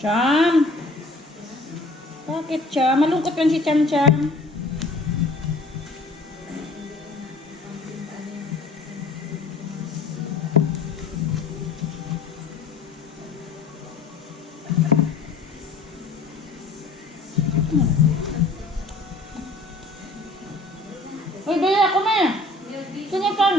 Cham! Bakit, Cham? Malungkot yan si Cham Cham. Uy, bili ako na eh. Sige, Cham.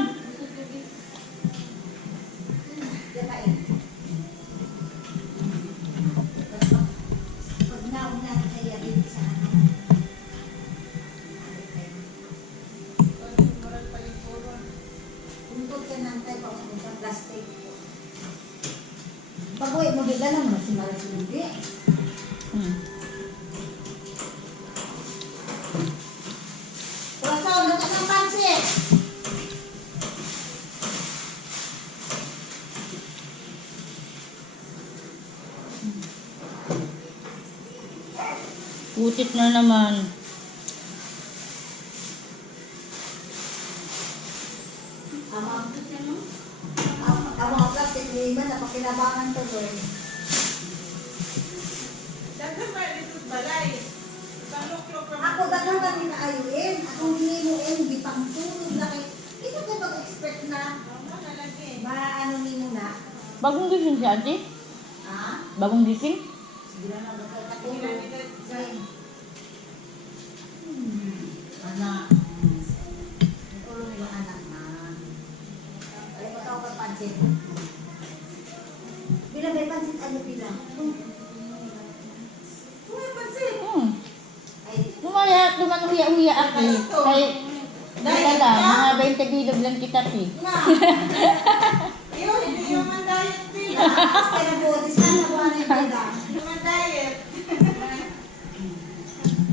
Pag-uwi mo, bigla naman si Maris Lundi. Rason, natas ng pansit. Putit na naman. Ang mga plastic ni Iman, napakinabangan to doon. Ako, dagang kami kaayuin. Akong hinimuin, di pang tulog na kay... Ito ko pag-expect na. Ano ni mo na? Bagong gising si Auntie? Ha? Bagong gising? Sige na lang, katulog. Anak. Tulong yung anak na. Ay, ikaw ka pansit. Bila may pansit, ano pila? May pansit. Ay, Luman uya ako. Kay, dala, mga 20 bilog lang kita pi. nga. Iyo, hindi yung man diet pila. Kaya butis na nakuha na yung pila. Yung man diet.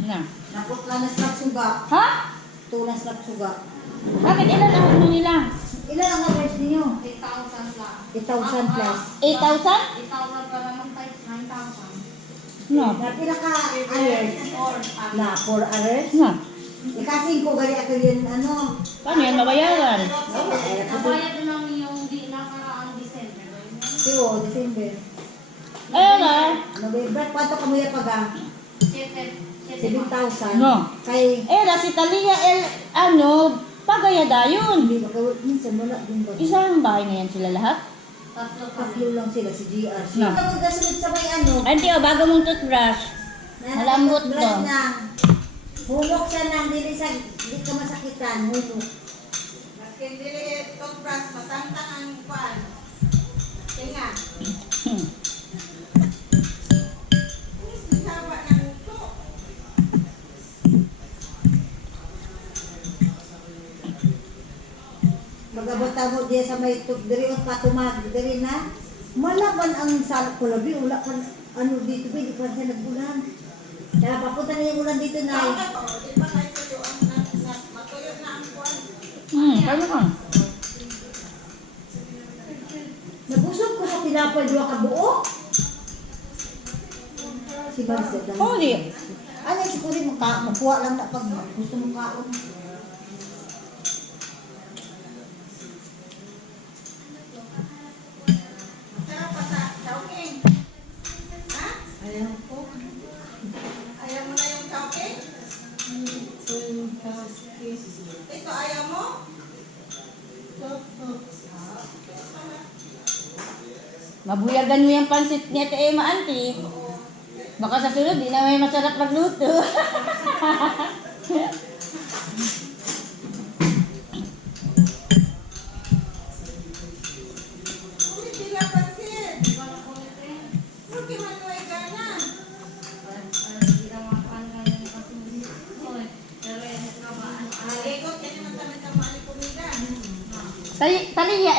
Na. Naputla na slap suga. Ha? Tulas slap suga. Bakit ilan ang ano nila? Ilan ang average ninyo? 8,000 lang. 8,000 plus. 8,000? 8,000 pa naman tayo, 9,000. No. Na pila ka hours? Or, Na 4 hours? No. Ikasing ko gali ako yun, ano? Paano yan mabayaran? nabayad na namin yung di nakaraang December. Siyo, December. Ayun na. November, kwanto ka mo yung pag 7,000. No. Kay, Si Talia, ano, pagaya dayon. hindi ba kayo, minsan wala din ba? Isang bahay na yan sila lahat. Tatlo kami. Tatlo lang sila, si GR. No. Ako gasunod sa may ano, Auntie, bago mong toothbrush. Malambot to. brush na. Humok siya nang dili ka masakitan, humok. Maskin dili toothbrush, masantang ang kwan. Tinga. Haba ng uso. Magabot mo diya sa may diri ang patumag diri na. Malaban ang salak ko labi, wala pa ano dito, di pa siya nagbulan. Kaya papunta na yung ulan dito na. Di ba kahit tuyo ang matuyo na ang kwan. Paano ka? Nabusog ko sa tinapay duwa ka buo. Si Marcet lang. Oh, di. Ano si Kuri makuha lang na pag gusto mo kaon. Masarap pa sa chowking. Ha? Ayan po. Ayaw mo na yung chowking? Ito, ayaw mo? Mabuyagan mo yung pansit niya kay Emma, Auntie. Baka sa sunod, di na may masarap magluto. Hindi lang pansin. Porque manuay ka na. Naligot, yan naman kami sa mga kumida. Talia,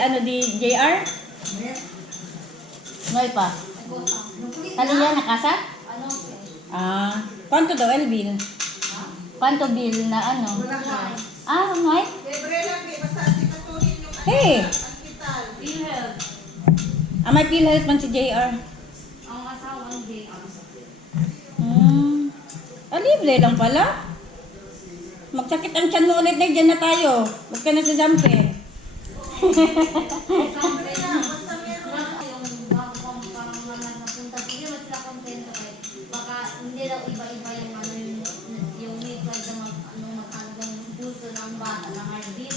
ano di JR? May pa. Talia, nakasa? Kwanto daw, Elvin? Kwanto bill na ano? May? Libre lang, di basta asikasuhin yung Hey! hospital. May PhilHealth man si JR. Ang asawang day ang Hmm. Libre lang pala. Magsakit ang tiyan mo ulit na dyan na tayo. Huwag ka na sa jumping. Siyempre na, basta meron yung bago pang parang mga napunta. Sige, mas sila kontento eh. Baka hindi daw iba-iba yung ano yung midwife na mag-ano gusto ng bata ng heartbeat.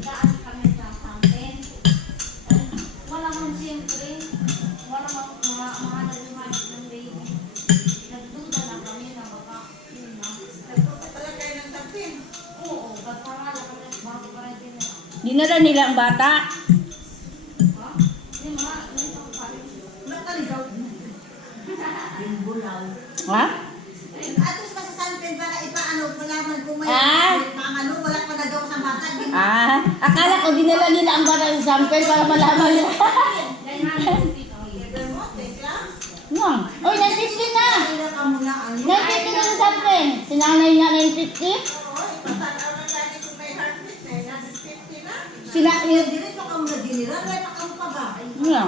Daan kami sa something. Wala man siyempre. Wala mahanap yung heart ng baby. Nagduda lang kami na baka yun na. Nagpunta pala kayo ng sampin. Oo, pagparala kami bago pa rin din. Dinala nila ang bata. Ha? Hindi mga, may pagpapalit. Nakaligaw. Bimbulaw. Ha? Atos ka sa sanpen para ipaano, malaman kung may Ah. ano, wala pa nagawa sa bata. Akala ko dinala nila ang bata sa sample para malaman nila. Ganyan, dito. Ito mo, take lang. No. Oy, 950 na. Kaya ka muna ang 950 na sa sample. Sinanay niya 950. Oo, ipatanaw na tayo kung may heartbeat na. 50 na. Sina... Diretso ka muna dinira, kaya pa ka mo pa ba? No.